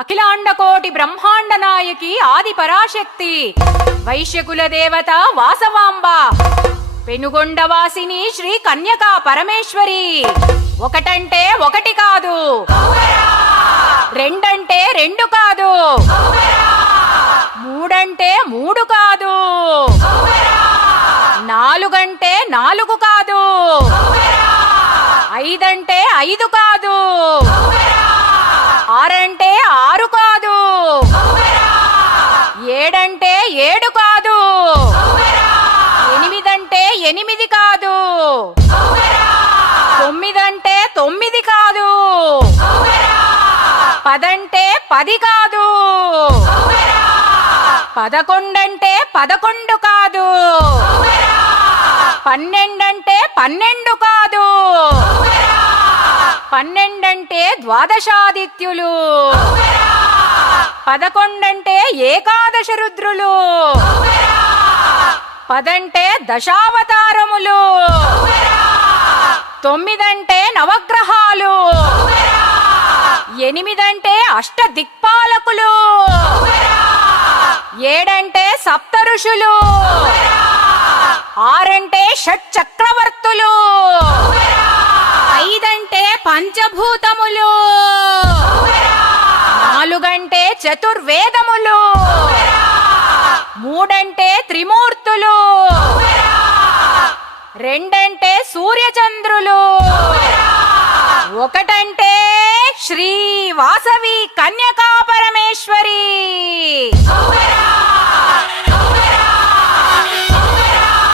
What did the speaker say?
అఖిలాండకోటి బ్రహ్మాండ నాయకి ఆది పరాశక్తి, వైశ్యకుల దేవత వాసవాంబ, పెనుగొండవాసిని శ్రీ కన్యకా పరమేశ్వరి. ఒకటంటే ఒకటి కాదు, రెండంటే రెండు కాదు, మూడంటే మూడు కాదు, నాలుగంటే నాలుగు కాదు, ఐదంటే ఐదు కాదు, ఆరంటే ఆరు కాదు, ఏడంటే ఏడు కాదు, ఎనిమిదంటే ఎనిమిది కాదు, తొమ్మిదంటే తొమ్మిది కాదు, పదంటే పది కాదు, పదకొండంటే పదకొండు కాదు, పన్నెండంటే పన్నెండు కాదు, పన్నెండంటే ద్వాదశాదిత్యులు, పదకొండంటే ఏకాదశ రుద్రులు, పదంటే దశావతారములు, తొమ్మిదంటే నవగ్రహాలు, ఎనిమిదంటే అష్ట దిక్పాలకులు, ఏడంటే సప్త ఋషులు, ఆరంటే షట్ చక్రవర్తులు, ఐదంటే పంచభూతములు, నాలుగంటే చతుర్వేదములు, మూడంటే త్రిమూర్తులు, రెండంటే సూర్యచంద్రులు, ఒకటంటే శ్రీ వాసవి కన్యకా పరమేశ్వరి.